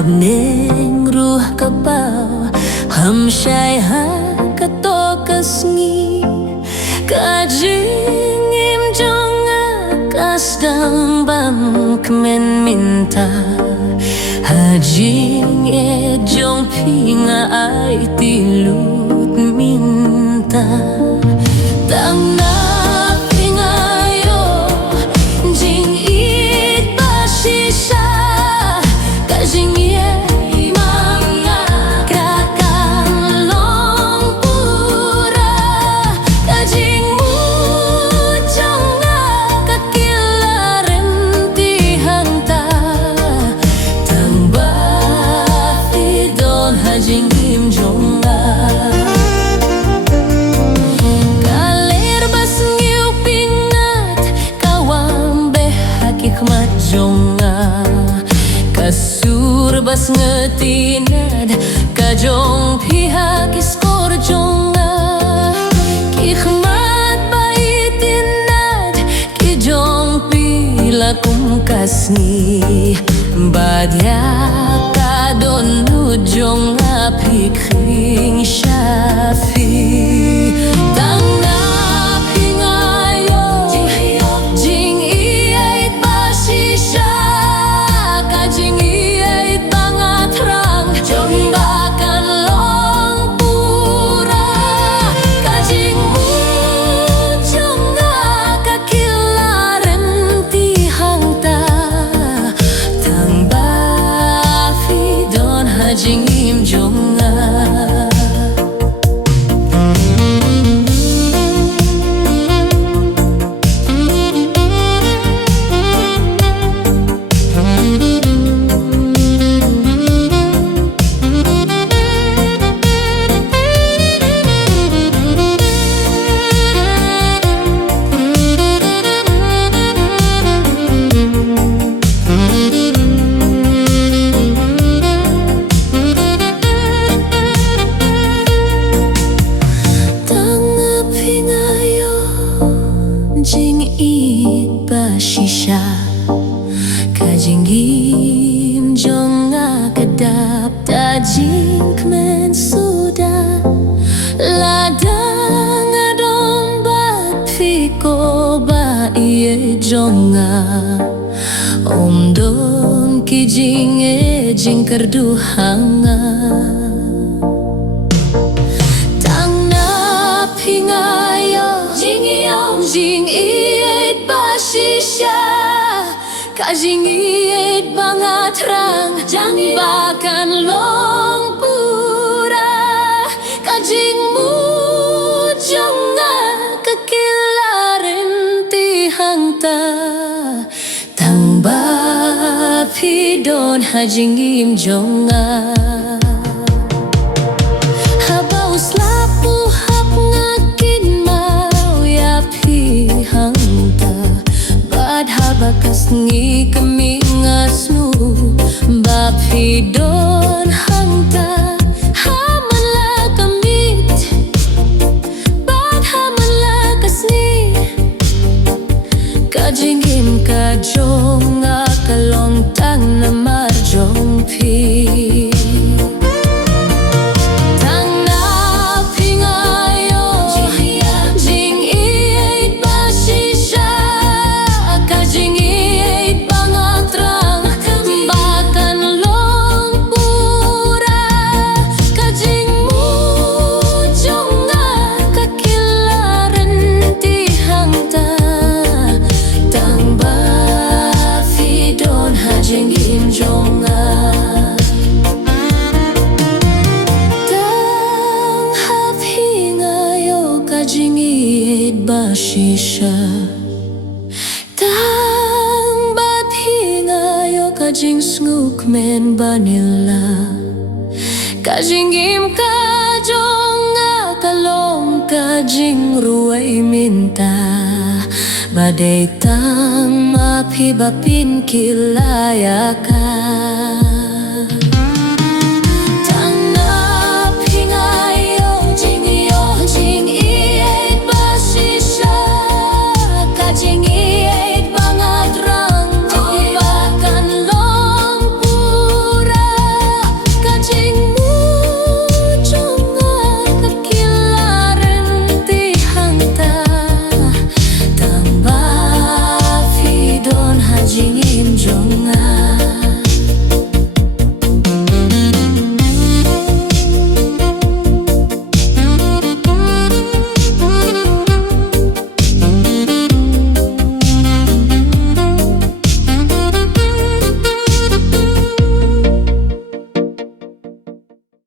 Habneng ruh kapau hamsyai ha katokas ngi kajing im jonga kasdang bam kemen minta hajing e jong pinga ai tilut minta tang na pinga yo jing it basisha kajing kasur bas ngetinad kajong pihak iskor jonga kikhmat baitinad kijong pila kum kasni badya kadon nujonga pikring syafi jingim jonga jing it basisha kajingim jonga kadap tajing kemen suda ladang adom bat fiko ba iye jonga om don kijing e jing kerdu hanga jing iet basisha kajing iet bangat rang jang bakan long pura kajing mu jonga kekilaren tihang ta tang ba pidon hajing im jonga habau slapu hap ngakin bakas ngi kemingasnu bapidon hangta hamala kamit bad hamala kasni kajingim kajonga kalong tang na marjong pi jingim jonga tang hap hinga yo kajing iet basisha tang bat hinga yo kajing nguk men banila kajingim kajonga kalong kajing ruai minta badai tang mapi bapin kilayakan